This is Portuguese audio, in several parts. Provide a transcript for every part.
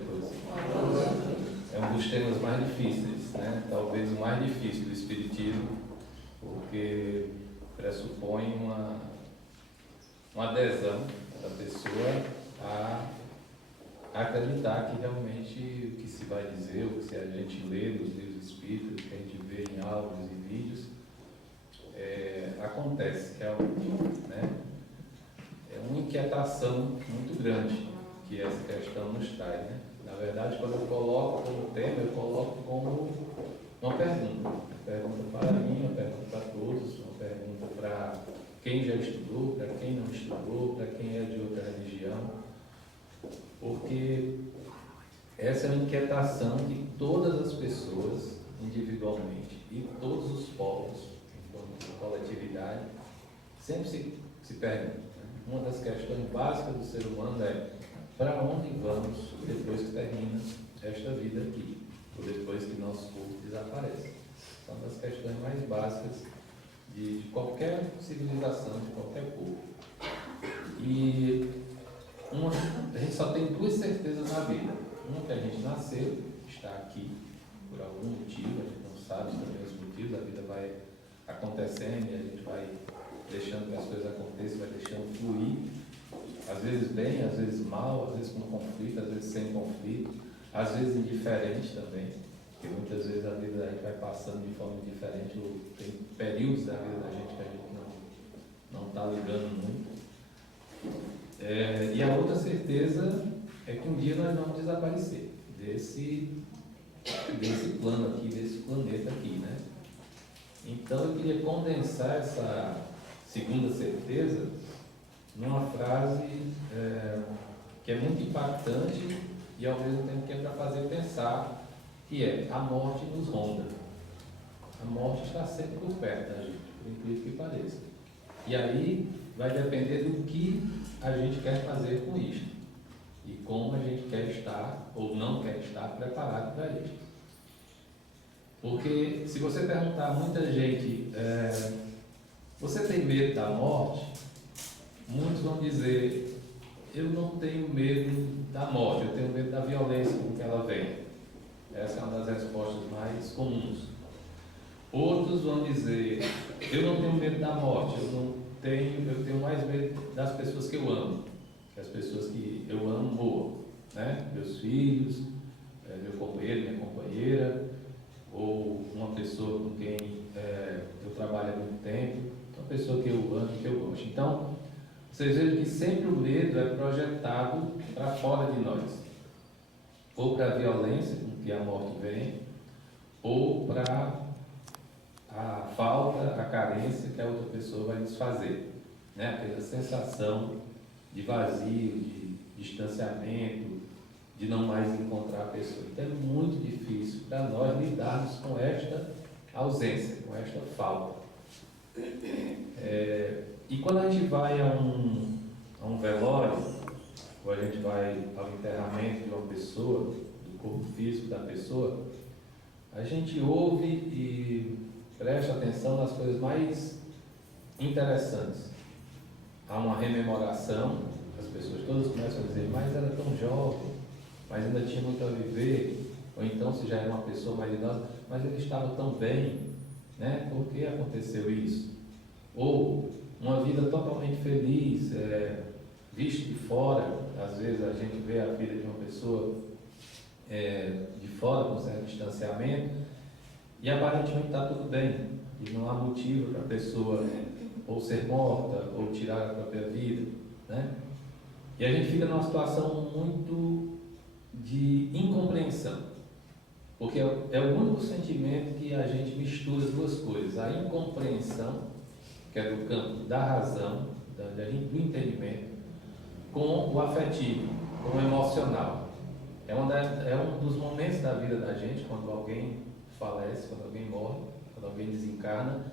depois. É um dos temas mais difíceis, né? Talvez o mais difícil do Espiritismo, porque pressupõe uma adesão da pessoa a acreditar que realmente o que se vai dizer, o que a gente lê nos livros espíritas, o que a gente vê em áudios e vídeos, acontece realmente, né? É uma inquietação muito grande que essa questão nos traz, né? Na verdade, quando eu coloco como tema, eu coloco como uma pergunta para mim, uma pergunta para todos, uma pergunta para quem já estudou, para quem não estudou, para quem é de outra religião, porque essa é uma inquietação que todas as pessoas, individualmente, e todos os povos, enquanto coletividade, sempre se perguntam, né? Uma das questões básicas do ser humano é: para onde vamos depois que termina esta vida aqui, ou depois que nosso corpo desaparece? São das questões mais básicas de qualquer civilização, de qualquer povo. E a gente só tem duas certezas na vida. Uma, que a gente nasceu, está aqui por algum motivo, a gente não sabe também os motivos, a vida vai acontecendo e a gente vai deixando que as coisas aconteçam, vai deixando fluir, às vezes bem, às vezes mal, às vezes com conflito, às vezes sem conflito, às vezes indiferente também, porque muitas vezes a vida da gente vai passando de forma indiferente, ou tem períodos da vida da gente que a gente não está ligando muito. E a outra certeza é que um dia nós vamos desaparecer desse plano aqui, desse planeta aqui, né? Então eu queria condensar essa segunda certeza numa frase que é muito impactante e ao mesmo tempo que é para fazer pensar, que é: a morte nos ronda. A morte está sempre por perto da gente, por incrível que pareça. E aí vai depender do que a gente quer fazer com isto e como a gente quer estar ou não quer estar preparado para isso. Porque se você perguntar a muita gente, você tem medo da morte? Muitos vão dizer: eu não tenho medo da morte, eu tenho medo da violência com que ela vem. Essa é uma das respostas mais comuns. Outros vão dizer: eu não tenho medo da morte, eu tenho mais medo das pessoas que eu amo, que as pessoas que eu amo morram, né? Meus filhos, meu companheiro, minha companheira, ou uma pessoa com quem eu trabalho há muito tempo, uma pessoa que eu amo, que eu gosto. Então, vocês vejam que sempre o medo é projetado para fora de nós, ou para a violência com que a morte vem, ou para a falta, a carência que a outra pessoa vai nos fazer, né? Aquela sensação de vazio, de distanciamento, de não mais encontrar a pessoa. Então é muito difícil para nós lidarmos com esta ausência, com esta falta. E quando a gente vai a um velório, ou a gente vai ao enterramento de uma pessoa, do corpo físico da pessoa, a gente ouve e presta atenção nas coisas mais interessantes. Há uma rememoração, as pessoas todas começam a dizer: mas era tão jovem, mas ainda tinha muito a viver. Ou então, se já era uma pessoa mais idosa, mas ele estava tão bem, né? Por que aconteceu isso? Ou uma vida totalmente feliz, visto de fora. Às vezes a gente vê a vida de uma pessoa de fora, com certo distanciamento, e aparentemente está tudo bem, e não há motivo para a pessoa ou ser morta, ou tirar a própria vida, né? E a gente fica numa situação muito de incompreensão, porque é o único sentimento que a gente mistura as duas coisas: a incompreensão, que é do campo da razão, do entendimento, com o afetivo, com o emocional. É um dos momentos da vida da gente, quando alguém falece, quando alguém morre, quando alguém desencarna,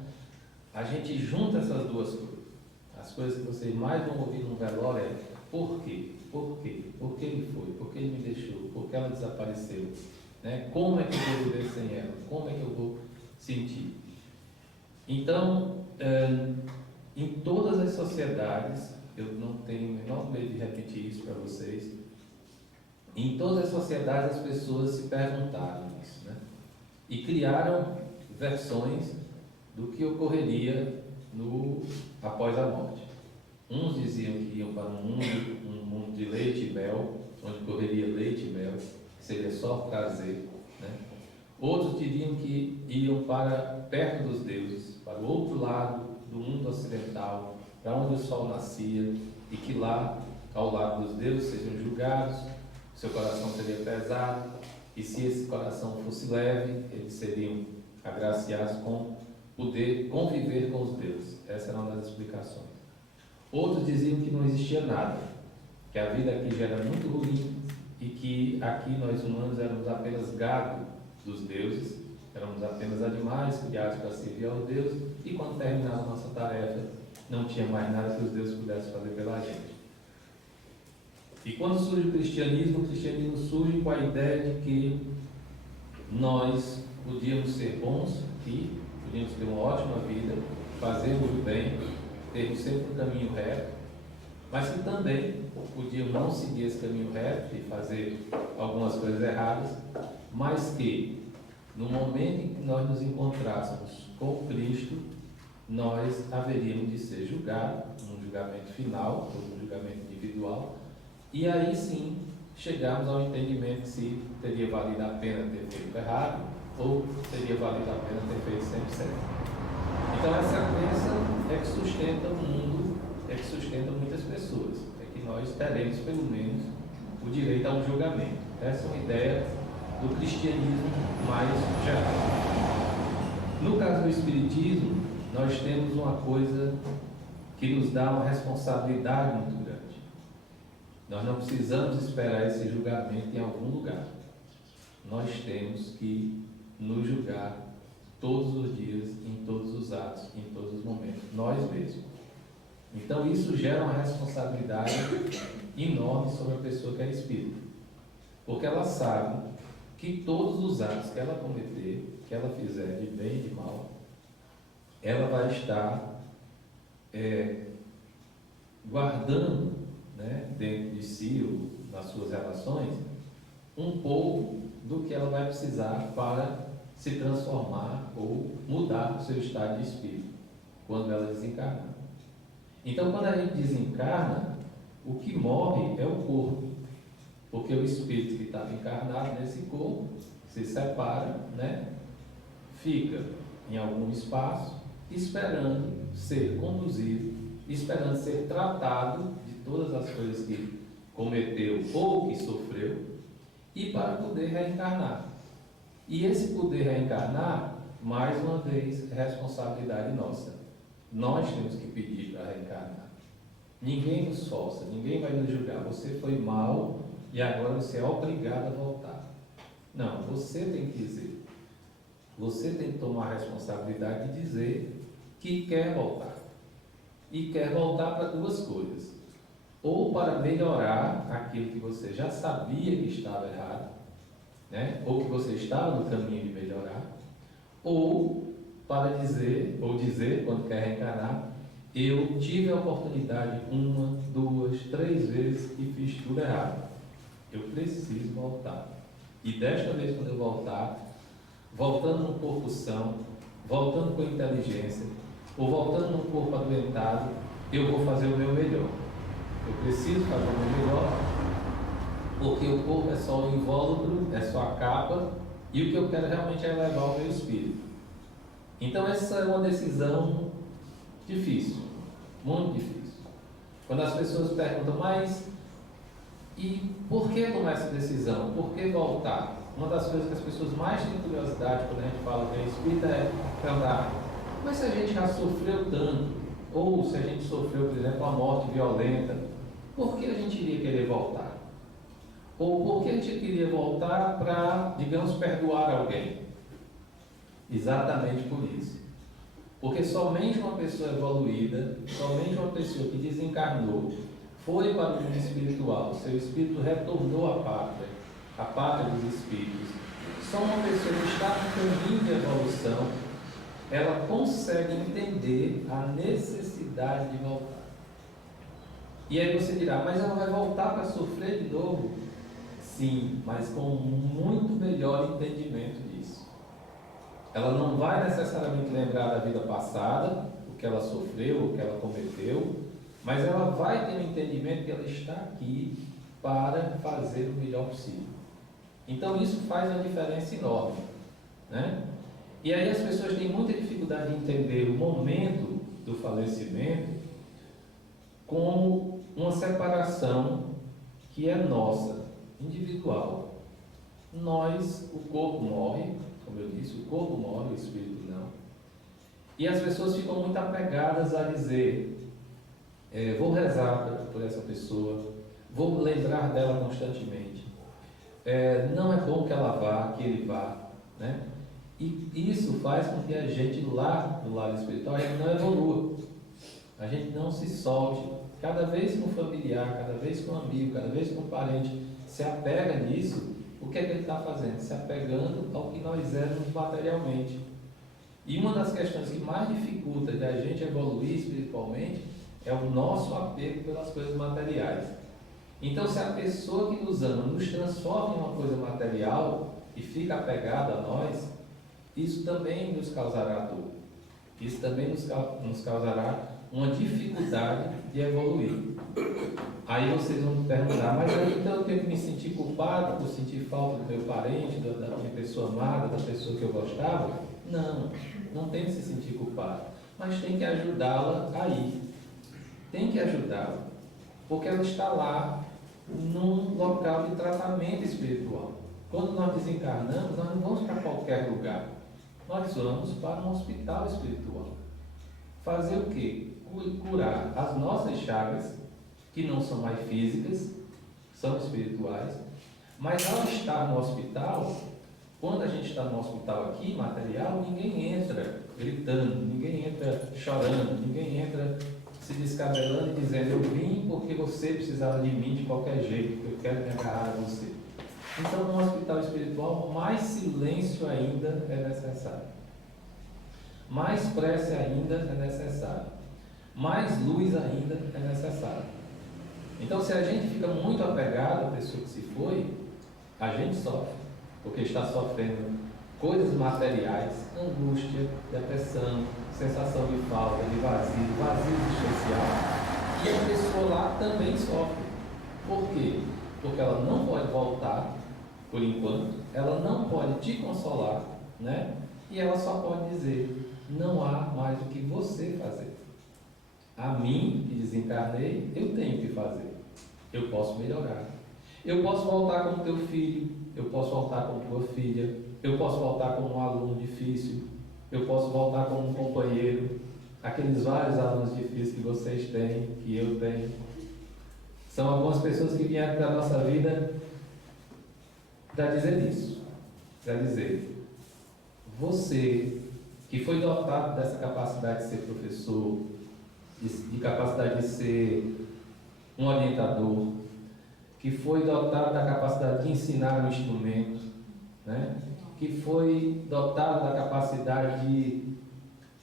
a gente junta essas duas coisas. As coisas que vocês mais vão ouvir no velório é: por quê? Por quê? Por que ele foi? Por que ele me deixou? Por que ela desapareceu? Né? Como é que eu vou viver sem ela? Como é que eu vou sentir? Então, em todas as sociedades, eu não tenho o menor medo de repetir isso para vocês, Em todas as sociedades as pessoas se perguntaram isso, né? E criaram versões do que ocorreria após a morte. Uns diziam que iam para um mundo de leite e mel, onde correria leite e mel, que seria só prazer, né? Outros diriam que iam para perto dos deuses, para o outro lado do mundo ocidental, para onde o sol nascia, e que lá, ao lado dos deuses, seriam julgados, seu coração seria pesado, e se esse coração fosse leve, eles seriam agraciados com poder conviver com os deuses. Essa era uma das explicações. Outros diziam que não existia nada, que a vida aqui já era muito ruim e que aqui nós humanos éramos apenas gado dos deuses, éramos apenas animais criados para servir aos deuses, e quando terminava a nossa tarefa, não tinha mais nada que os deuses pudessem fazer pela gente. E quando surge o cristianismo surge com a ideia de que nós podíamos ser bons aqui, podíamos ter uma ótima vida, fazermos o bem, termos sempre um caminho reto, mas que também podíamos não seguir esse caminho reto e fazer algumas coisas erradas, mas que no momento em que nós nos encontrássemos com Cristo, nós haveríamos de ser julgados, num julgamento final, ou num julgamento individual, e aí sim chegarmos ao entendimento que se teria valido a pena ter feito errado, ou teria valido a pena ter feito sempre certo. Então essa crença é que sustenta o mundo, é que sustenta muitas pessoas, é que nós teremos pelo menos o direito a um julgamento. Essa é uma ideia do cristianismo mais geral. No caso do espiritismo, nós temos uma coisa que nos dá uma responsabilidade muito grande. Nós não precisamos esperar esse julgamento em algum lugar. Nós temos que nos julgar todos os dias, em todos os atos, em todos os momentos, nós mesmos. Então isso gera uma responsabilidade enorme sobre a pessoa que é espírita, porque ela sabe que todos os atos que ela cometer, que ela fizer de bem e de mal, ela vai estar guardando, né, dentro de si ou nas suas relações um pouco do que ela vai precisar para se transformar ou mudar o seu estado de espírito quando ela desencarnar. Então, quando a gente desencarna, o que morre é o corpo, porque o espírito que estava encarnado nesse corpo se separa, né? Fica em algum espaço esperando ser conduzido, esperando ser tratado de todas as coisas que cometeu ou que sofreu, e para poder reencarnar. E esse poder reencarnar, mais uma vez, é responsabilidade nossa. Nós temos que pedir para reencarnar. Ninguém nos força, ninguém vai nos julgar. Você foi mal e agora você é obrigado a voltar. Não, você tem que dizer. Você tem que tomar a responsabilidade de dizer que quer voltar. E quer voltar para duas coisas. Ou para melhorar aquilo que você já sabia que estava errado, né? Ou que você estava no caminho de melhorar, ou para dizer, quando quer reencarnar, eu tive a oportunidade 1, 2, 3 vezes e fiz tudo errado. Eu preciso voltar. E desta vez, quando eu voltar, voltando num corpo são, voltando com inteligência, ou voltando num corpo adoentado, eu vou fazer o meu melhor. Eu preciso fazer o meu melhor, porque o corpo é só o invólucro, é só a capa, e o que eu quero realmente é levar o meu espírito. Então essa é uma decisão difícil, muito difícil. Quando as pessoas perguntam, mas e por que tomar essa decisão? Por que voltar? Uma das coisas que as pessoas mais têm curiosidade quando a gente fala que é espírita é perguntar, mas se a gente já sofreu tanto, ou se a gente sofreu, por exemplo, uma morte violenta, por que a gente iria querer voltar? Ou por que a gente queria voltar para, digamos, perdoar alguém? Exatamente por isso. Porque somente uma pessoa evoluída, somente uma pessoa que desencarnou, foi para o mundo espiritual, seu espírito retornou à pátria dos espíritos. Só uma pessoa que está no caminho de evolução, ela consegue entender a necessidade de voltar. E aí você dirá, mas ela vai voltar para sofrer de novo? sim, mas com muito melhor entendimento disso. Ela não vai necessariamente lembrar da vida passada, o que ela sofreu, o que ela cometeu, mas ela vai ter um entendimento que ela está aqui para fazer o melhor possível. Então isso faz uma diferença enorme, né? E aí as pessoas têm muita dificuldade de entender o momento do falecimento como uma separação que é nossa, individual. Nós, o corpo morre, como eu disse, o corpo morre, o espírito não. E as pessoas ficam muito apegadas a dizer, vou rezar por essa pessoa, vou lembrar dela constantemente. Não é bom que ela vá, que ele vá, né? E isso faz com que a gente lá no lado espiritual a gente não evolua, a gente não se solte. Cada vez que um familiar, cada vez que um amigo, cada vez que um parente se apega nisso, o que é que ele está fazendo? Se apegando ao que nós éramos materialmente. E uma das questões que mais dificulta de a gente evoluir espiritualmente é o nosso apego pelas coisas materiais. Então, se a pessoa que nos ama nos transforma em uma coisa material e fica apegada a nós, isso também nos causará dor. Isso também nos causará uma dificuldade de evoluir. Aí vocês vão me perguntar, mas aí então eu tenho que me sentir culpado por sentir falta do meu parente, da minha pessoa amada, da pessoa que eu gostava? Não, não tem que se sentir culpado, mas tem que ajudá-la a ir. Tem que ajudá-la, porque ela está lá num local de tratamento espiritual. Quando nós desencarnamos, nós não vamos para qualquer lugar, nós vamos para um hospital espiritual. Fazer o quê? Curar as nossas chagas, que não são mais físicas, são espirituais, mas ao estar no hospital, quando a gente está no hospital aqui, material, ninguém entra gritando, ninguém entra chorando, ninguém entra se descabelando e dizendo, eu vim porque você precisava de mim de qualquer jeito, porque eu quero me agarrar a você. Então, no hospital espiritual, mais silêncio ainda é necessário. Mais prece ainda é necessário. Mais luz ainda é necessário. Então, se a gente fica muito apegado à pessoa que se foi, a gente sofre, porque está sofrendo coisas materiais, angústia, depressão, sensação de falta, de vazio, vazio existencial. E a pessoa lá também sofre. Por quê? Porque ela não pode voltar, por enquanto, ela não pode te consolar, né? E ela só pode dizer, não há mais o que você fazer. A mim, que desencarnei, eu tenho que fazer. Eu posso melhorar. Eu posso voltar como teu filho, eu posso voltar como tua filha, eu posso voltar como um aluno difícil, eu posso voltar como um companheiro, aqueles vários alunos difíceis que vocês têm, que eu tenho. São algumas pessoas que vieram para a nossa vida para dizer isso, para dizer, você que foi dotado dessa capacidade de ser professor, de capacidade de ser um orientador, que foi dotado da capacidade de ensinar um instrumento, né? Que foi dotado da capacidade de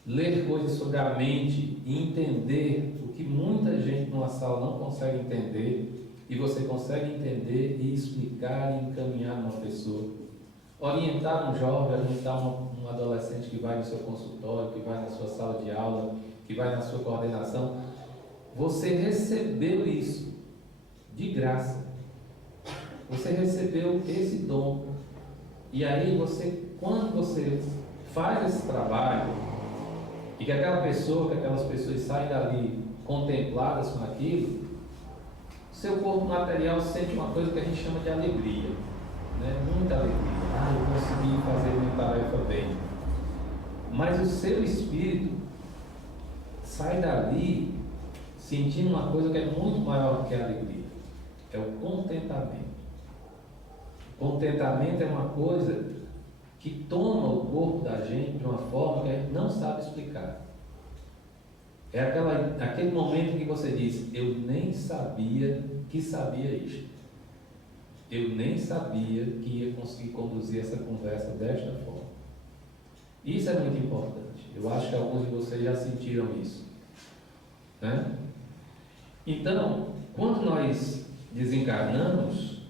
ler coisas sobre a mente e entender o que muita gente numa sala não consegue entender, e você consegue entender e explicar e encaminhar uma pessoa. Orientar um jovem, orientar um adolescente que vai no seu consultório, que vai na sua sala de aula, que vai na sua coordenação. Você recebeu isso de graça. Você recebeu esse dom. E aí quando você faz esse trabalho, e que aquelas pessoas saem dali contempladas com aquilo, seu corpo material sente uma coisa que a gente chama de alegria, né? Muita alegria. Eu consegui fazer minha tarefa bem. Mas o seu espírito sai dali sentindo uma coisa que é muito maior do que a alegria. É o contentamento. Contentamento é uma coisa que toma o corpo da gente de uma forma que a gente não sabe explicar. É aquele momento que você diz, eu nem sabia que sabia isto. Eu nem sabia que ia conseguir conduzir essa conversa desta forma. Isso é muito importante. Eu acho que alguns de vocês já sentiram isso, né? Então, quando nós desencarnamos,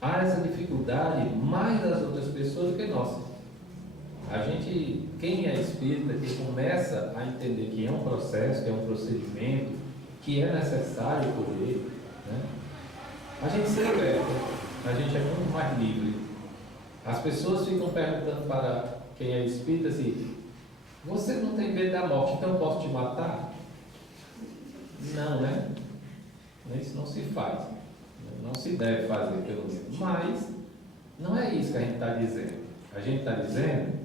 há essa dificuldade mais das outras pessoas do que nossa. A gente, quem é espírita, que começa a entender que é um processo, que é um procedimento, que é necessário por ele, né? A gente se liberta, a gente é muito mais livre. As pessoas ficam perguntando para quem é espírita assim: você não tem medo da morte, então eu posso te matar? Não, né? Isso não se faz, não se deve fazer, pelo menos. Mas não é isso que a gente está dizendo. A gente está dizendo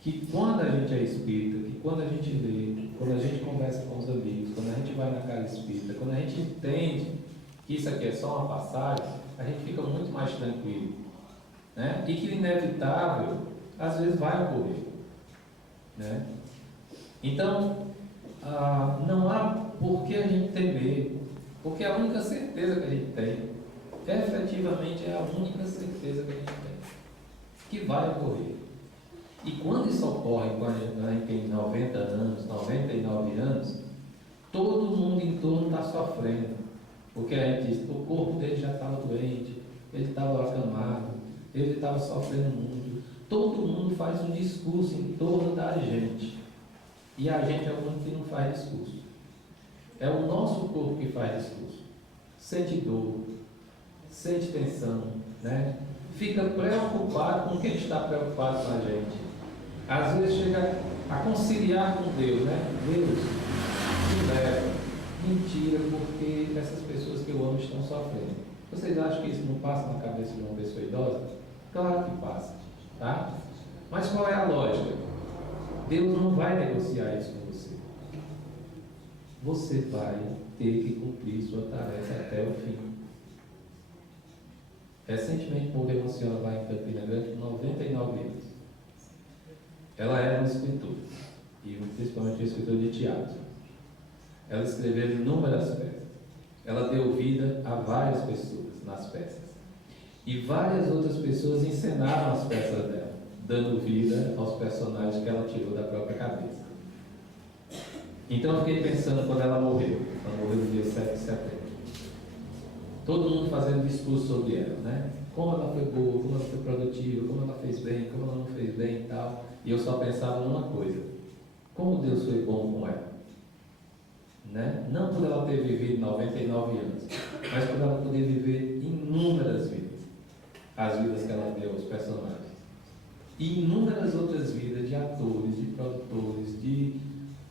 que quando a gente é espírita, que quando a gente lê, quando a gente conversa com os amigos, quando a gente vai na casa espírita, quando a gente entende que isso aqui é só uma passagem, a gente fica muito mais tranquilo, né? E que o inevitável às vezes vai ocorrer, né? Então, não há por que a gente temer, porque a única certeza que a gente tem, efetivamente é a única certeza que a gente tem, que vai ocorrer. E quando isso ocorre, quando a gente tem 90 anos, 99 anos, todo mundo em torno está sofrendo. Porque a gente diz, o corpo dele já estava doente, ele estava acamado, ele estava sofrendo muito. Todo mundo faz um discurso em torno da gente. E a gente é o único que não faz discurso. É o nosso corpo que faz discurso. Sente dor, sente tensão, né? Fica preocupado com quem está preocupado com a gente. Às vezes chega a conciliar com Deus, né? Deus, me leva. Mentira, porque essas pessoas que eu amo estão sofrendo. Vocês acham que isso não passa na cabeça de uma pessoa idosa? Claro que passa, tá? Mas qual é a lógica? Deus não vai negociar isso com você. Você vai ter que cumprir sua tarefa até o fim. Recentemente morreu uma senhora lá em Campina Grande com 99 anos. Ela era uma escritora, e principalmente uma escritora de teatro. Ela escreveu inúmeras peças. Ela deu vida a várias pessoas nas peças. E várias outras pessoas encenaram as peças dela, dando vida aos personagens que ela tirou da própria cabeça. Então eu fiquei pensando quando ela morreu no dia 7 de setembro. Todo mundo fazendo discurso sobre ela, né? Como ela foi boa, como ela foi produtiva, como ela fez bem, como ela não fez bem e tal. E eu só pensava numa coisa: como Deus foi bom com ela, né? Não por ela ter vivido 99 anos, mas por ela poder viver inúmeras vidas, as vidas que ela deu aos personagens, e inúmeras outras vidas de atores, de produtores, de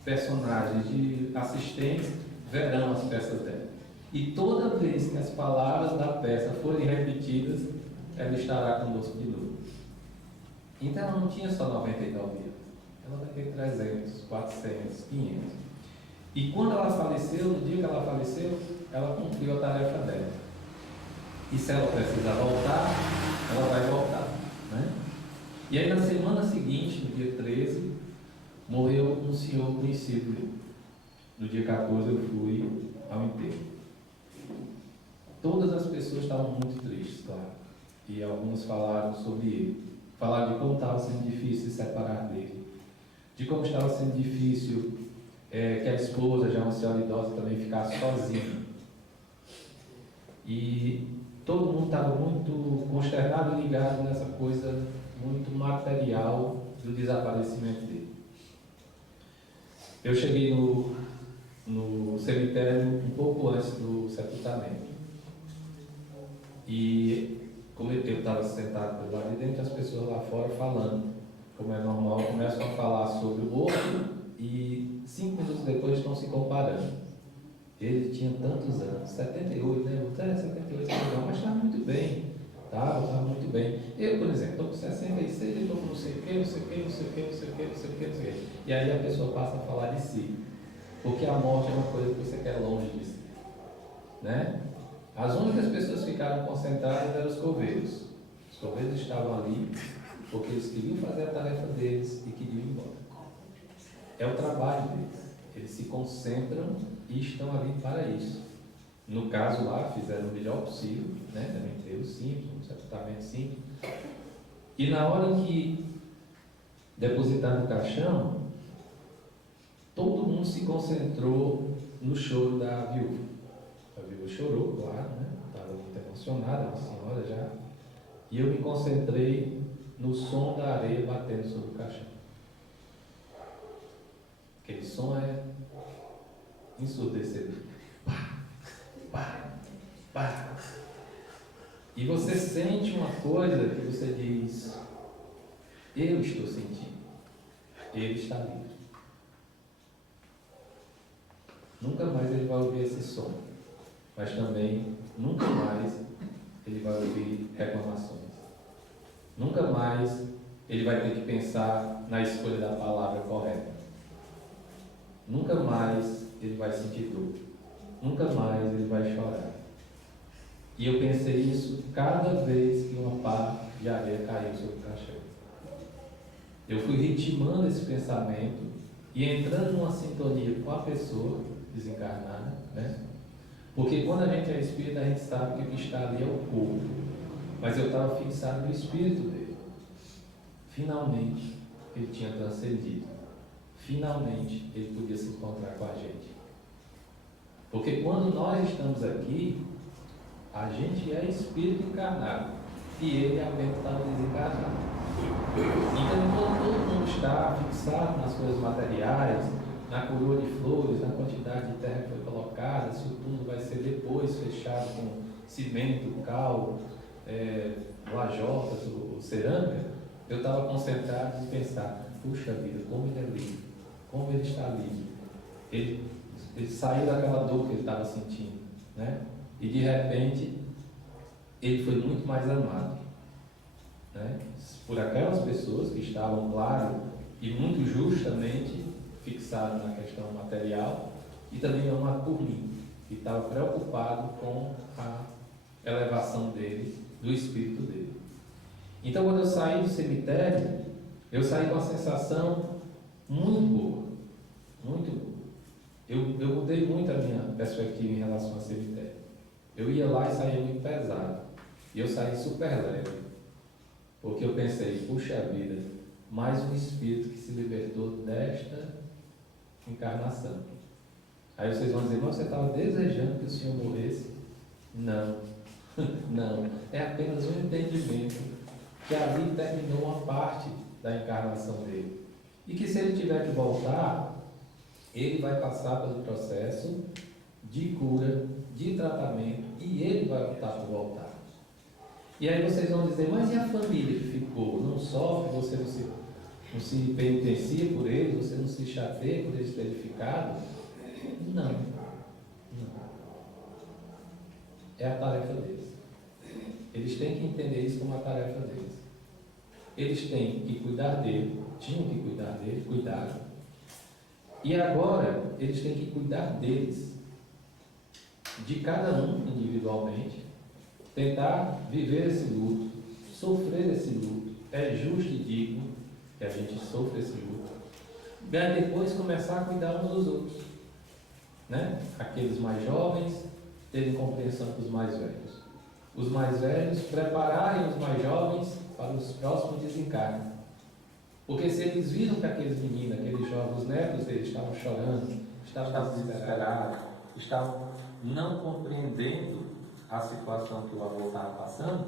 personagens, de assistentes verão as peças dela. E toda vez que as palavras da peça forem repetidas, ela estará conosco de novo. Então ela não tinha só 99 anos, ela vai ter 300, 400, 500. E quando ela faleceu, no dia que ela faleceu, ela cumpriu a tarefa dela. E se ela precisar voltar, ela vai voltar, né? E aí na semana seguinte, no dia 13, morreu um senhor conhecido meu. No dia 14 eu fui ao enterro. Todas as pessoas estavam muito tristes, claro. E algumas falaram sobre ele. Falaram de como estava sendo difícil se separar dele. De como estava sendo difícil que a esposa, já uma senhora idosa, também ficasse sozinha. E todo mundo estava muito consternado e ligado nessa coisa muito material do desaparecimento dele. Eu cheguei no cemitério um pouco antes do sepultamento. E como eu estava sentado do lado de dentro, as pessoas lá fora falando, como é normal, começam a falar sobre o outro e 5 minutos depois estão se comparando. Ele tinha tantos anos, 78, né? 78, mas estava muito bem. Estava muito bem. Eu, por exemplo, estou com 66, estou com não sei o que, não sei o que, não sei o que, não sei o que, não sei o que, não sei o que. E aí a pessoa passa a falar de si. Porque a morte é uma coisa que você quer longe de si, né? As únicas pessoas que ficaram concentradas eram os coveiros. Os coveiros estavam ali porque eles queriam fazer a tarefa deles e queriam ir embora. É o trabalho deles. Eles se concentram e estão ali para isso. No caso lá, fizeram o melhor possível, né? Deram um enterro simples, um sepultamento simples. E na hora em que depositaram o caixão, todo mundo se concentrou no choro da viúva. A viúva chorou, claro, né? Estava muito emocionada. emocionada, uma senhora já, e eu me concentrei no som da areia batendo sobre o caixão. Aquele som é ensurdecedor. Pá, pá, pá. E você sente uma coisa que você diz: eu estou sentindo, ele está livre. Nunca mais ele vai ouvir esse som, mas também nunca mais ele vai ouvir reclamações. Nunca mais ele vai ter que pensar na escolha da palavra correta. Nunca mais ele vai sentir dor. Nunca mais ele vai chorar. E eu pensei isso cada vez que uma pá de areia caiu sobre o caixão. Eu fui ritmando esse pensamento e entrando numa sintonia com a pessoa desencarnada, né? Porque quando a gente é espírita, a gente sabe que o que está ali é o corpo. Mas eu estava fixado no espírito dele. Finalmente, ele tinha transcendido. Finalmente, ele podia se encontrar com a gente. Porque quando nós estamos aqui, a gente é espírito encarnado e ele é a mente está desencarnado. Então, enquanto todo mundo está fixado nas coisas materiais, na coroa de flores, na quantidade de terra que foi colocada, se o túmulo vai ser depois fechado com cimento, cal, lajotas ou cerâmica, eu estava concentrado em pensar: puxa vida, como ele é livre, como ele está livre. Ele saiu daquela dor que ele estava sentindo, né? E de repente ele foi muito mais amado, né? Por aquelas pessoas que estavam, claro, e muito justamente fixadas na questão material, e também amado por mim, que estava preocupado com a elevação dele, do espírito dele. Então, quando eu saí do cemitério, eu saí com uma sensação muito boa, muito boa. Eu mudei muito a minha perspectiva em relação ao cemitério. Eu ia lá e saía muito pesado. E eu saí super leve. Porque eu pensei: puxa vida, mais um espírito que se libertou desta encarnação. Aí vocês vão dizer: mas você estava desejando que o Senhor morresse? Não. Não. É apenas um entendimento que ali terminou uma parte da encarnação dele. E que se ele tiver que voltar, ele vai passar pelo processo de cura, de tratamento, e ele vai optar por voltar. E aí vocês vão dizer: mas e a família que ficou? Não sofre? Você não se penitencia por eles? Você não se chateia por eles terem ficado? Não. É a tarefa deles. Eles têm que entender isso como a tarefa deles. Eles têm que cuidar dele, tinham que cuidar dele, cuidaram. E agora eles têm que cuidar deles, de cada um individualmente, tentar viver esse luto, sofrer esse luto. É justo e digno que a gente sofra esse luto, para depois começar a cuidar uns dos outros, né? Aqueles mais jovens terem compreensão com os mais velhos, os mais velhos prepararem os mais jovens para os próximos desencarnes. Porque se eles viram que aqueles meninos, aqueles jovens, os netos deles estavam chorando, estavam desesperados, estavam não compreendendo a situação que o avô estava passando,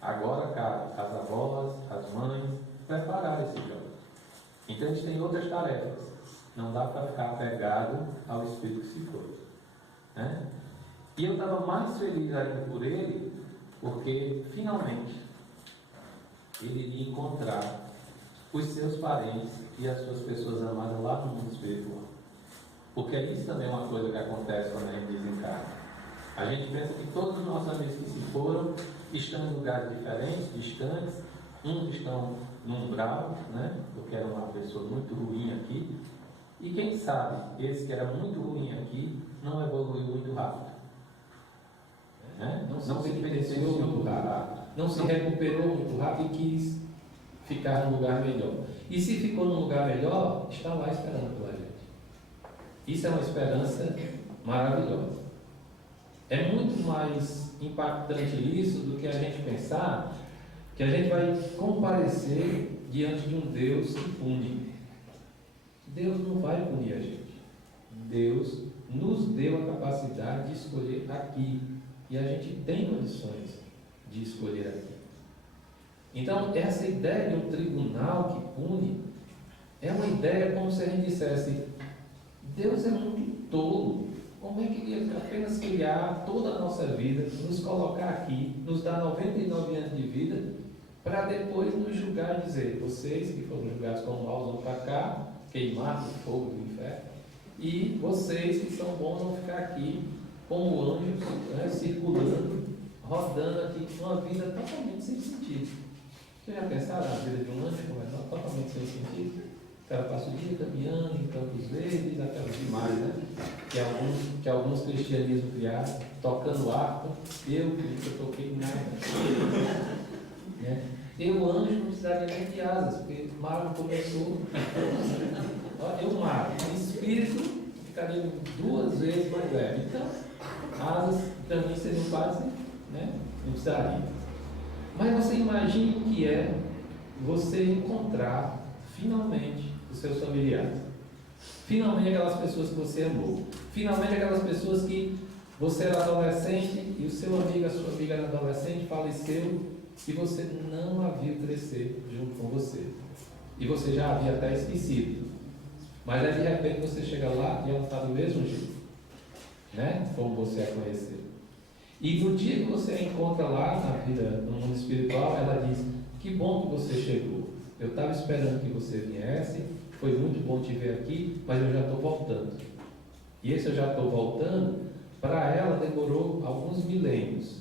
agora cabe às avós, às mães, preparar esses jovens. Então eles têm outras tarefas. Não dá para ficar apegado ao espírito que se foi, né? E eu estava mais feliz ainda por ele, porque finalmente ele iria encontrar os seus parentes e as suas pessoas amadas lá no mundo espiritual. Porque isso também é uma coisa que acontece quando a gente desencarna. A gente pensa que todos os nossos amigos que se foram estão em lugares diferentes, distantes. Uns estão no umbral, né? Porque era uma pessoa muito ruim aqui. E quem sabe, esse que era muito ruim aqui, não evoluiu muito rápido. Né? Não se beneficiou muito rápido. Não se recuperou muito rápido e quis ficar num lugar melhor. E se ficou num lugar melhor, está lá esperando pela gente. Isso é uma esperança maravilhosa. É muito mais impactante isso do que a gente pensar que a gente vai comparecer diante de um Deus que pune. Deus não vai punir a gente. Deus nos deu a capacidade de escolher aqui e a gente tem condições de escolher aqui. Então, essa ideia de um tribunal que pune é uma ideia como se a gente dissesse: Deus é muito tolo. Como é que ele ia apenas criar toda a nossa vida, nos colocar aqui, nos dar 99 anos de vida, para depois nos julgar e dizer: vocês que foram julgados como maus vão para cá, queimados no fogo do inferno, e vocês que são bons vão ficar aqui como anjos, né, circulando, rodando aqui com uma vida totalmente sem sentido. Vocês já pensaram na vida de um anjo como é totalmente sem sentido? O cara passa o dia caminhando em Campos Verdes, aquelas demais, né? Que alguns cristianismos criaram, tocando harpa. Eu toquei nada. Né? Eu, anjo, não precisaria nem de asas, porque Mago começou. Eu, Mago, espírito, ficaria 2 vezes mais leve. Então, asas também seriam quase, né? Não precisaria. Mas você imagine o que é você encontrar finalmente os seus familiares, finalmente aquelas pessoas que você amou, finalmente aquelas pessoas que você era adolescente e o seu amigo, a sua amiga era adolescente, faleceu e você não a viu crescer junto com você, e você já havia até esquecido, mas aí de repente você chega lá e ela está do mesmo jeito, né? Como você a conheceu. E no dia que você a encontra lá na vida, no mundo espiritual, ela diz: que bom que você chegou, eu estava esperando que você viesse, foi muito bom te ver aqui, mas eu já estou voltando. E esse eu já estou voltando, para ela demorou alguns milênios,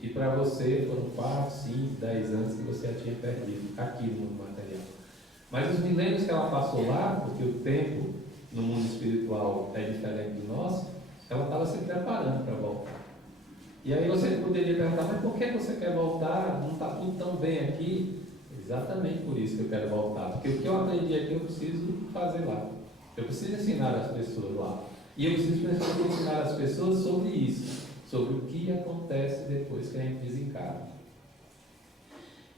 e para você foram 4, 5, 10 anos que você a tinha perdido aqui no mundo material. Mas os milênios que ela passou lá, porque o tempo no mundo espiritual é diferente do nosso, ela estava se preparando para voltar. E aí você poderia perguntar: mas por que você quer voltar? Não está tudo tão bem aqui? Exatamente por isso que eu quero voltar, porque o que eu aprendi aqui eu preciso fazer lá, eu preciso ensinar as pessoas lá, e eu preciso ensinar as pessoas sobre isso, sobre o que acontece depois que a gente desencarna.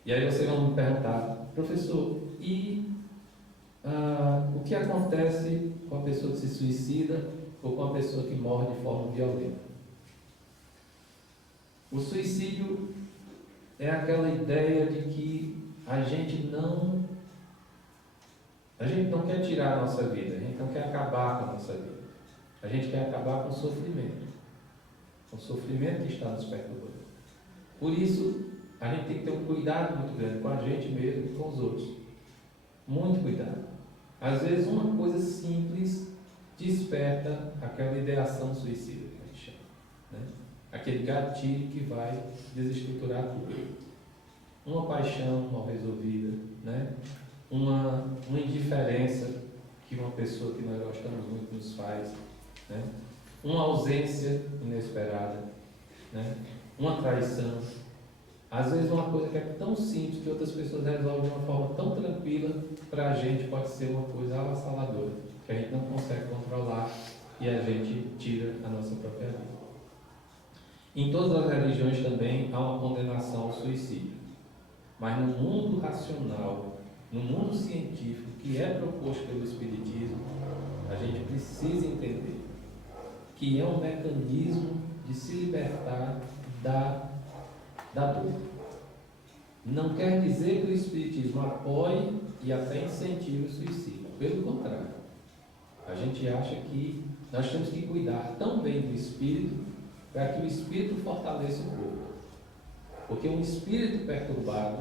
E aí você vai me perguntar: professor, e o que acontece com a pessoa que se suicida ou com a pessoa que morre de forma violenta? O suicídio é aquela ideia de que a gente não quer tirar a nossa vida, a gente não quer acabar com a nossa vida, a gente quer acabar com o sofrimento que está nos perturbando. Por isso, a gente tem que ter um cuidado muito grande com a gente mesmo e com os outros, muito cuidado. Às vezes uma coisa simples desperta aquela ideação suicida que a gente chama, né? Aquele gatilho que vai desestruturar tudo. Uma paixão mal resolvida, né? uma indiferença que uma pessoa que nós gostamos muito nos faz, né? Uma ausência inesperada, né? Uma traição. Às vezes uma coisa que é tão simples que outras pessoas resolvem de uma forma tão tranquila, para a gente pode ser uma coisa avassaladora, que a gente não consegue controlar e a gente tira a nossa própria vida. Em todas as religiões também há uma condenação ao suicídio. Mas no mundo racional, no mundo científico que é proposto pelo Espiritismo, a gente precisa entender que é um mecanismo de se libertar da dor. Não quer dizer que o Espiritismo apoie e até incentive o suicídio. Pelo contrário, a gente acha que nós temos que cuidar tão bem do espírito para que o espírito fortaleça o corpo. Porque um espírito perturbado,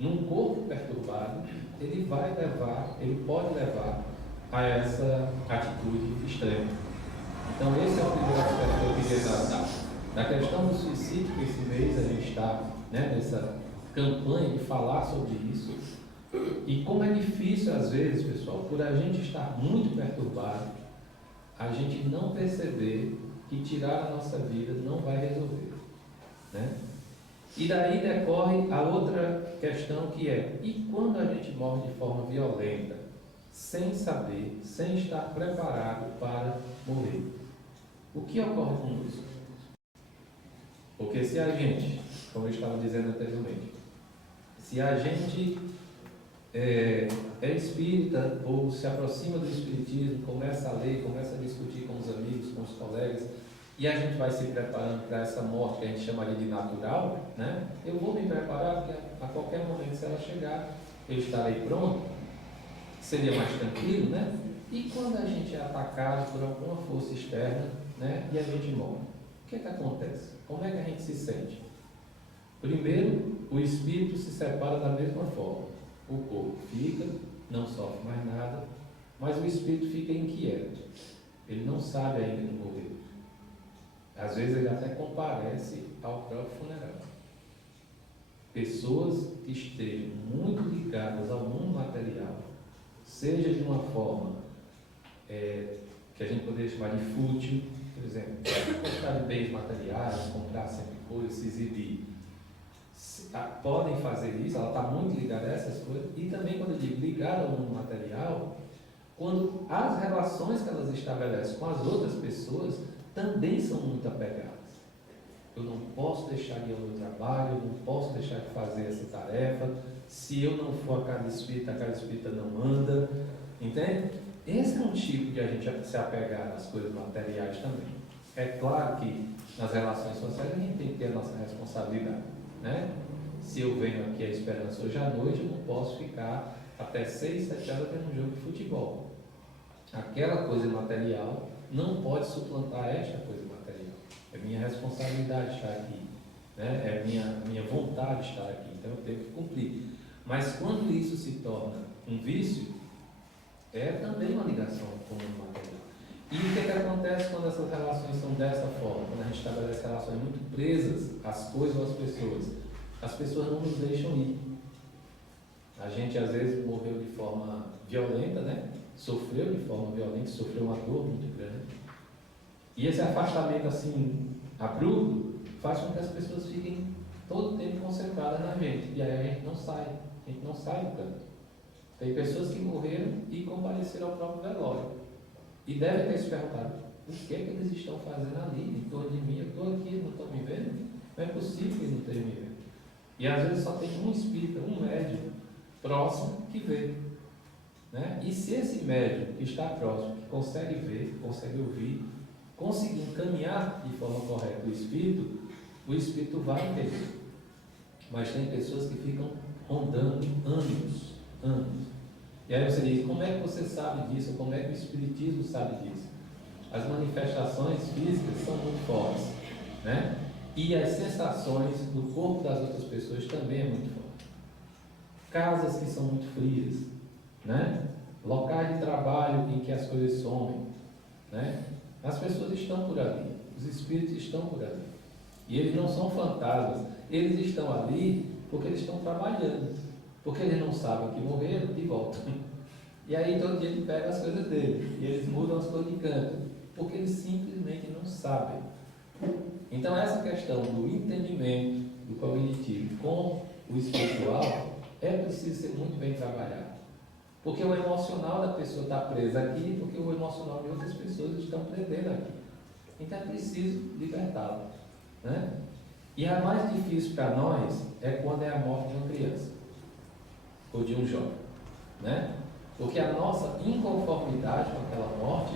num corpo perturbado, ele pode levar a essa atitude extrema. Então esse é o primeiro aspecto que eu queria tratar. Da questão do suicídio, que esse mês a gente está, né, nessa campanha de falar sobre isso. E como é difícil às vezes, pessoal, por a gente estar muito perturbado, a gente não perceber que tirar a nossa vida não vai resolver, né? E daí decorre a outra questão, que é: e quando a gente morre de forma violenta, sem saber, sem estar preparado para morrer? O que ocorre conosco? Porque se a gente, como eu estava dizendo anteriormente, se a gente é espírita ou se aproxima do espiritismo, começa a ler, começa a discutir com os amigos, com os colegas, e a gente vai se preparando para essa morte que a gente chamaria de natural, né? Eu vou me preparar porque a qualquer momento, se ela chegar, eu estarei pronto, seria mais tranquilo, né? E quando a gente é atacado por alguma força externa, né? E a gente morre, o que é que acontece? Como é que a gente se sente? Primeiro, o espírito se separa da mesma forma. O corpo fica, não sofre mais nada, mas o espírito fica inquieto. Ele não sabe ainda que morreu. Às vezes ele até comparece ao próprio funeral. Pessoas que estejam muito ligadas ao mundo material, seja de uma forma que a gente poderia chamar de fútil, por exemplo, gostar de bens materiais, comprar sempre coisas, se exibir, podem fazer isso, ela está muito ligada a essas coisas, e também quando eu digo ligada ao mundo material, quando as relações que elas estabelecem com as outras pessoas também são muito apegadas. Eu não posso deixar de ir ao meu trabalho, eu não posso deixar de fazer essa tarefa, se eu não for a casa espírita não anda, entende? Esse é um tipo de a gente se apegar às coisas materiais também. É claro que nas relações sociais a gente tem que ter a nossa responsabilidade, né? Se eu venho aqui à Esperança hoje à noite, eu não posso ficar até 6, 7 horas vendo um jogo de futebol. Aquela coisa material não pode suplantar esta coisa material. É minha responsabilidade estar aqui, né? É minha vontade estar aqui, então eu tenho que cumprir. Mas quando isso se torna um vício, é também uma ligação com o mundo material. E o que acontece quando essas relações são dessa forma? Quando a gente estabelece relações muito presas às coisas ou às pessoas, as pessoas não nos deixam ir. A gente às vezes morreu de forma violenta, né? Sofreu de forma violenta, sofreu uma dor muito grande. E esse afastamento assim, abrupto, faz com que as pessoas fiquem todo o tempo concentradas na gente. E aí a gente não sai do canto. Tem pessoas que morreram e compareceram ao próprio velório. E devem ter se perguntado, o que é que eles estão fazendo ali, em torno de mim? Eu estou aqui, não estão me vendo? Não é possível que eles não estejam me vendo. E às vezes só tem um espírita, um médium próximo que vê. Né? E se esse médium que está próximo, que consegue ver, consegue ouvir, conseguir encaminhar de forma correta o espírito vai entender. Mas tem pessoas que ficam rondando anos. E aí você diz, como é que você sabe disso? Como é que o Espiritismo sabe disso? As manifestações físicas são muito fortes, né? E as sensações do corpo das outras pessoas também é muito forte. Casas que são muito frias, né? Locais de trabalho em que as coisas somem, né? As pessoas estão por ali, os espíritos estão por ali. E eles não são fantasmas, eles estão ali porque eles estão trabalhando. Porque eles não sabem que morreram e voltam. E aí todo dia ele pega as coisas dele. E eles mudam as coisas de canto. Porque eles simplesmente não sabem. Então essa questão do entendimento do cognitivo com o espiritual é preciso ser muito bem trabalhado. Porque o emocional da pessoa está preso aqui, porque o emocional de outras pessoas estão prendendo aqui. Então é preciso libertá-lo, né? E a mais difícil para nós é quando é a morte de uma criança ou de um jovem, né? Porque a nossa inconformidade com aquela morte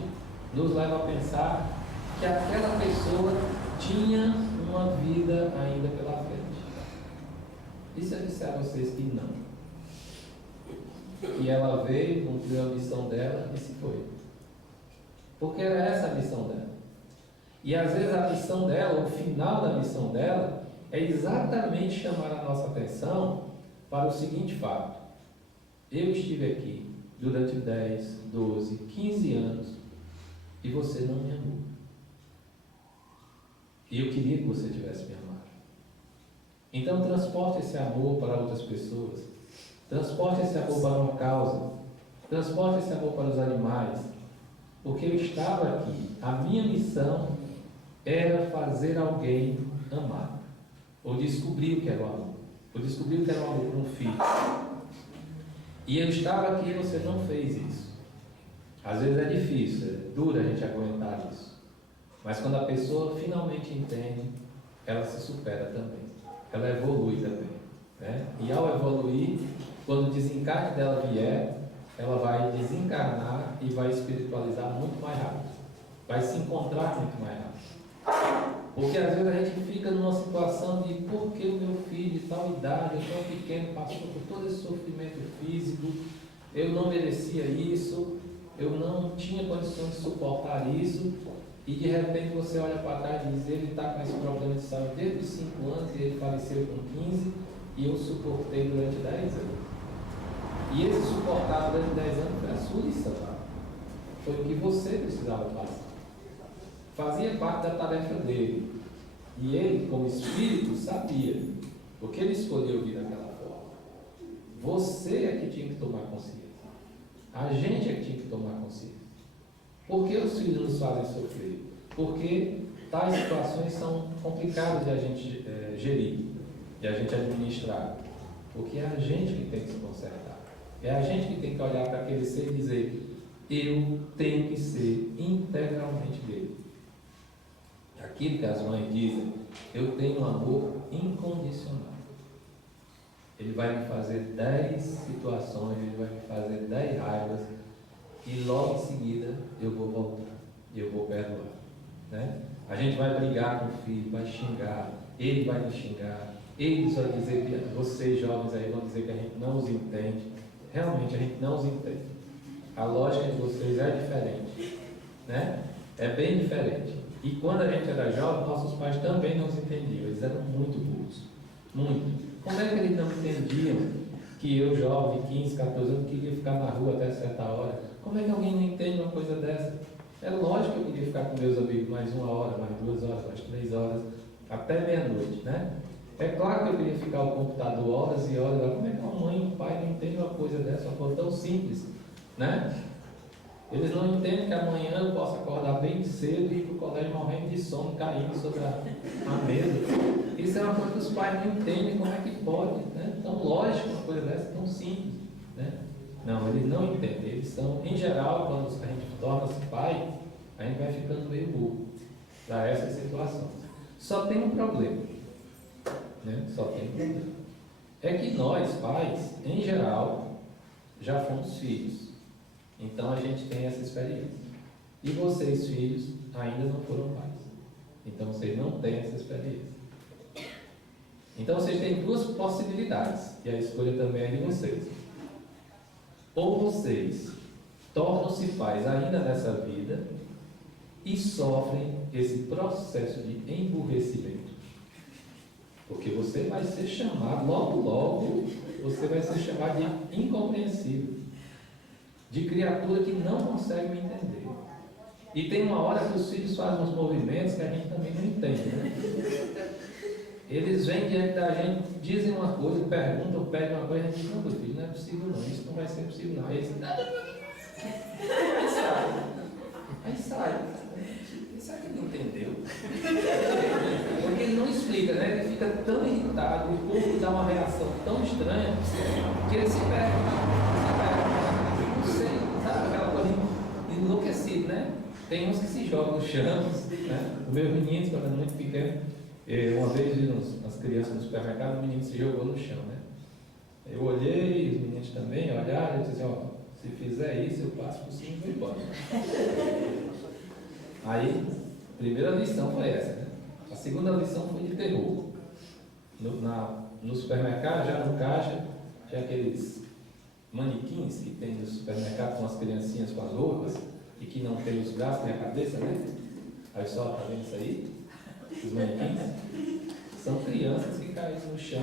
nos leva a pensar que aquela pessoa tinha uma vida ainda pela frente. E se eu disser a vocês que não? Que ela veio, cumpriu a missão dela e se foi. Porque era essa a missão dela. E às vezes a missão dela, o final da missão dela, é exatamente chamar a nossa atenção para o seguinte fato. Eu estive aqui durante 10, 12, 15 anos e você não me amou. E eu queria que você tivesse me amado. Então transporte esse amor para outras pessoas. Transporte esse amor para uma causa. Transporte esse amor para os animais. Porque eu estava aqui. A minha missão era fazer alguém amar. Ou descobrir o que era o amor. Ou descobrir o que era o amor por um filho. E eu estava aqui e você não fez isso. Às vezes é difícil, é duro a gente aguentar isso. Mas quando a pessoa finalmente entende, ela se supera também. Ela evolui também, né? E ao evoluir, quando o desencarne dela vier, ela vai desencarnar e vai espiritualizar muito mais rápido. Vai se encontrar muito mais rápido. Porque às vezes a gente fica numa situação de por que o meu filho de tal idade, tão pequeno, passou por todo esse sofrimento físico, eu não merecia isso, eu não tinha condições de suportar isso, e de repente você olha para trás e diz, ele está com esse problema de saúde desde os 5 anos e ele faleceu com 15 e eu suportei durante 10 anos. E esse suportar durante 10 anos foi a sua lição, tá? Foi o que você precisava passar. Fazia parte da tarefa dele. E ele, como espírito, sabia, porque ele escolheu vir daquela forma. Você é que tinha que tomar consciência. A gente é que tinha que tomar consciência. Por que os filhos nos fazem sofrer? Porque tais situações são complicadas de a gente gerir, de a gente administrar. Porque é a gente que tem que se consertar. É a gente que tem que olhar para aquele ser e dizer, eu tenho que ser integralmente dele. Aquilo que as mães dizem, eu tenho um amor incondicional. Ele vai me fazer 10 situações, ele vai me fazer 10 raivas, e logo em seguida eu vou voltar, eu vou perdoar. Né? A gente vai brigar com o filho, vai xingar, ele vai me xingar, eles vão dizer que vocês jovens aí vão dizer que a gente não os entende. Realmente a gente não os entende. A lógica de vocês é diferente, né? É bem diferente. E quando a gente era jovem, nossos pais também não nos entendiam, eles eram muito burros, muito. Como é que eles não entendiam que eu, jovem, 15, 14 anos, queria ficar na rua até certa hora? Como é que alguém não entende uma coisa dessa? É lógico que eu queria ficar com meus amigos mais 1 hora, mais 2 horas, mais 3 horas, até meia-noite, né? É claro que eu queria ficar no computador horas e horas. Como é que uma mãe e um pai não entendem uma coisa dessa, uma coisa tão simples, né? Eles não entendem que amanhã eu posso acordar bem cedo e ir para o colégio morrendo de sono, caindo sobre a mesa. Isso é uma coisa que os pais não entendem, como é que pode, né? Tão lógico uma coisa dessa, tão simples, né? Não, eles não entendem. Eles são, em geral, quando a gente torna-se pai, a gente vai ficando meio burro para essa situação. Só tem um problema, né? Só tem um problema. É que nós, pais, em geral, já fomos filhos. Então a gente tem essa experiência. E vocês, filhos, ainda não foram pais. Então vocês não têm essa experiência. Então vocês têm 2 possibilidades. E a escolha também é de vocês. Ou vocês tornam-se pais ainda nessa vida e sofrem esse processo de emburrecimento. Porque você vai ser chamado, logo, logo, você vai ser chamado de incompreensível. De criatura que não consegue me entender. E tem uma hora que os filhos fazem uns movimentos que a gente também não entende, né? Eles vêm diante da gente, dizem uma coisa, perguntam, pedem uma coisa, a gente diz, não, meu filho, não é possível não, isso não vai ser possível não. Aí eles aí sai. Será que ele não entendeu? Porque ele não explica, né? Ele fica tão irritado, o corpo dá uma reação tão estranha, que ele se perde. Sabe aquela coisa enlouquecida, né? Tem uns que se jogam no chão, né? Os meus meninos, quando eram muito pequenos, uma vez vi as crianças no supermercado, o menino se jogou no chão, né? Eu olhei, os meninos também olharam, e disse assim, ó, se fizer isso, eu passo por cima e vou embora. Aí, a primeira lição foi essa, né? A segunda lição foi de terror. No supermercado, já no caixa, tinha aqueles manequins que tem no supermercado com as criancinhas com as roupas e que não tem os braços nem a cabeça, né? Aí só, tá vendo isso aí? Os manequins são crianças que caíram no chão.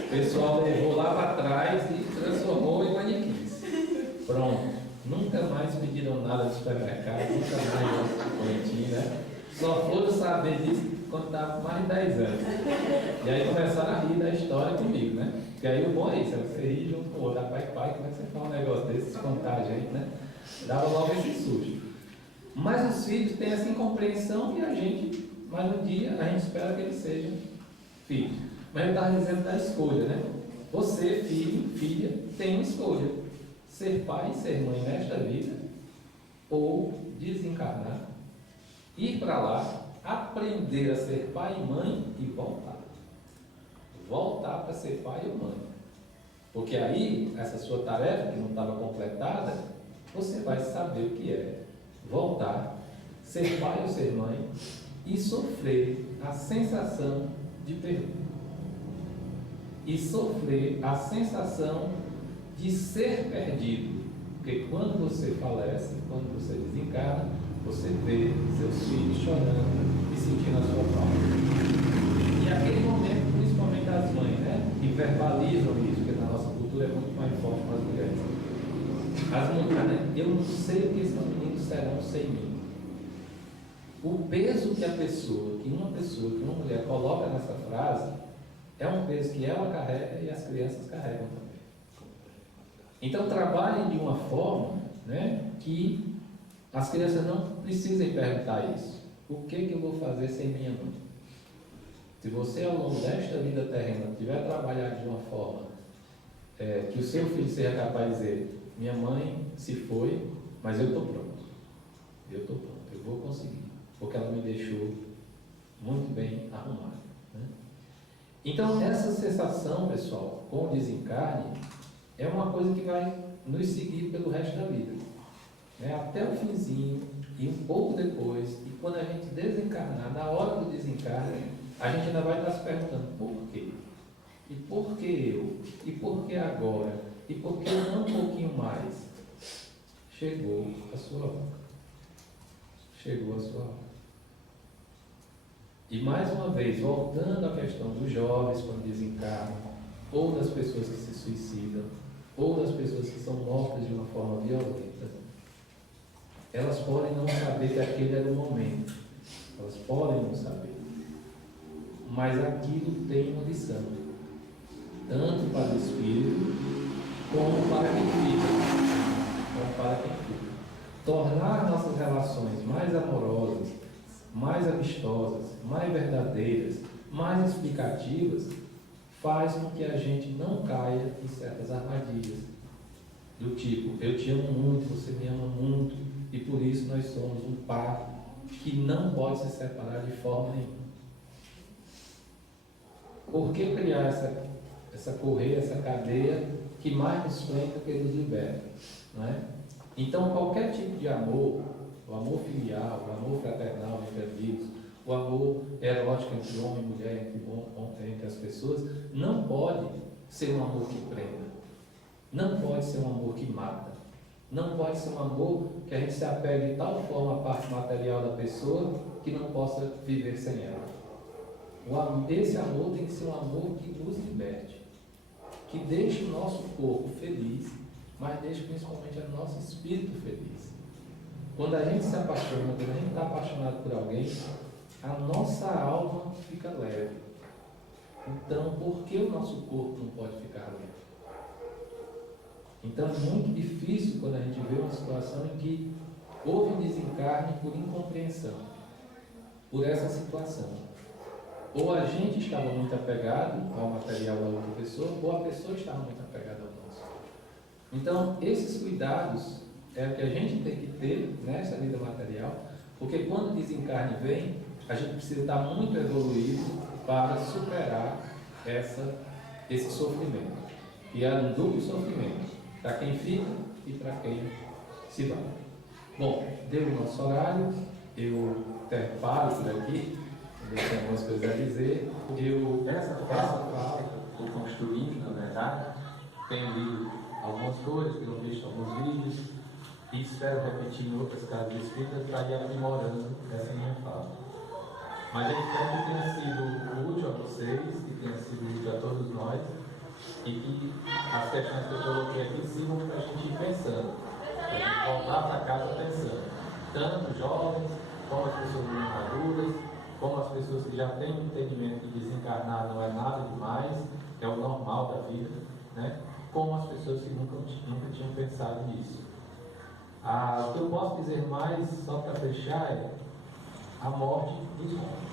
O pessoal levou lá para trás e transformou em manequins. Pronto. Nunca mais pediram nada do supermercado, nunca mais boletim, né? Só foram saber disso quando estava com mais de 10 anos. E aí começaram a rir da história comigo, né? Porque aí o bom é isso, você ri junto com o outro, pai, como é que você fala um negócio desse, se contar a gente, né? Dava logo esse susto. Mas os filhos têm essa incompreensão e a gente, mais um dia, a gente espera que eles sejam filhos. Mas eu estava dizendo da escolha, né? Você, filho, filha, tem uma escolha. Ser pai e ser mãe nesta vida, ou desencarnar, ir para lá, aprender a ser pai e mãe e voltar. Voltar para ser pai ou mãe. Porque aí, essa sua tarefa que não estava completada, você vai saber o que é voltar ser pai ou ser mãe e sofrer a sensação de perder. E sofrer a sensação de ser perdido. Porque quando você falece, quando você desencarna, você vê seus filhos chorando e sentindo a sua falta. E aquele momento, principalmente as mães, né, que verbalizam isso, porque na nossa cultura é muito mais forte para as mulheres. As mulheres, né, eu não sei o que esses meninos serão sem mim. O peso que uma mulher coloca nessa frase, é um peso que ela carrega e as crianças carregam também. Então trabalhem de uma forma, né, que as crianças não precisem perguntar isso. O que eu vou fazer sem minha mãe? Se você ao longo desta vida terrena tiver trabalhado de uma forma que o seu filho seja capaz de dizer, minha mãe se foi, mas eu estou pronto. Eu vou conseguir, porque ela me deixou muito bem arrumada. Né? Então, essa sensação, pessoal, com o desencarne, é uma coisa que vai nos seguir pelo resto da vida. Né? Até o finzinho, e um pouco depois, e quando a gente desencarnar, na hora do desencarne, a gente ainda vai estar se perguntando, por quê? E por que eu? E por que agora? E por que não um pouquinho mais? Chegou a sua hora. Chegou a sua hora. E mais uma vez, voltando à questão dos jovens quando desencarnam, ou das pessoas que se suicidam, ou das pessoas que são mortas de uma forma violenta, elas podem não saber que aquele era o momento. Elas podem não saber. Mas aquilo tem uma lição. Tanto para o espírito, como para quem fica. Tornar nossas relações mais amorosas, mais amistosas, mais verdadeiras, mais explicativas, faz com que a gente não caia em certas armadilhas. Do tipo, eu te amo muito, você me ama muito, e por isso nós somos um par que não pode se separar de forma nenhuma. Por que criar essa correia, essa cadeia que mais nos prende do que nos liberta? Não é? Então, qualquer tipo de amor, o amor filial, o amor fraternal entre amigos, o amor erótico entre homem e mulher, entre as pessoas, não pode ser um amor que prenda. Não pode ser um amor que mata. Não pode ser um amor que a gente se apegue de tal forma à parte material da pessoa que não possa viver sem ela. Esse amor tem que ser um amor que nos liberte, que deixe o nosso corpo feliz, mas deixe principalmente o nosso espírito feliz. Quando a gente se apaixona, quando a gente está apaixonado por alguém, a nossa alma fica leve. Então, por que o nosso corpo não pode ficar leve? Então, é muito difícil quando a gente vê uma situação em que houve um desencarne por incompreensão, por essa situação. Ou a gente estava muito apegado ao material da outra pessoa, ou a pessoa estava muito apegada ao nosso. Então, esses cuidados é o que a gente tem que ter nessa vida material, porque quando o desencarne vem, a gente precisa estar muito evoluído para superar esse sofrimento. E é um duplo sofrimento, para quem fica e para quem se vai. Bom, deu o nosso horário, eu até paro por aqui, eu tenho algumas coisas a dizer. Essa fala que eu estou construindo, na verdade, tenho lido algumas coisas, tenho visto alguns vídeos, e espero repetir em outras casas espíritas para ir aprimorando essa minha fala. Mas eu espero que tenha sido útil a vocês, que tenha sido útil a todos nós, e que as questões que eu coloquei aqui sirvam para a gente ir pensando, para a gente voltar para casa pensando, tanto os jovens, como as pessoas muito maduras, como as pessoas que já têm um entendimento que desencarnar não é nada demais, que é o normal da vida, né? Como as pessoas que nunca tinham pensado nisso. O que eu posso dizer mais, só para fechar, é a morte desmonta.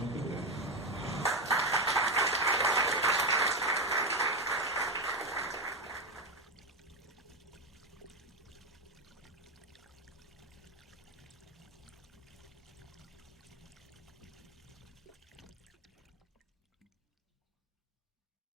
Muito grande.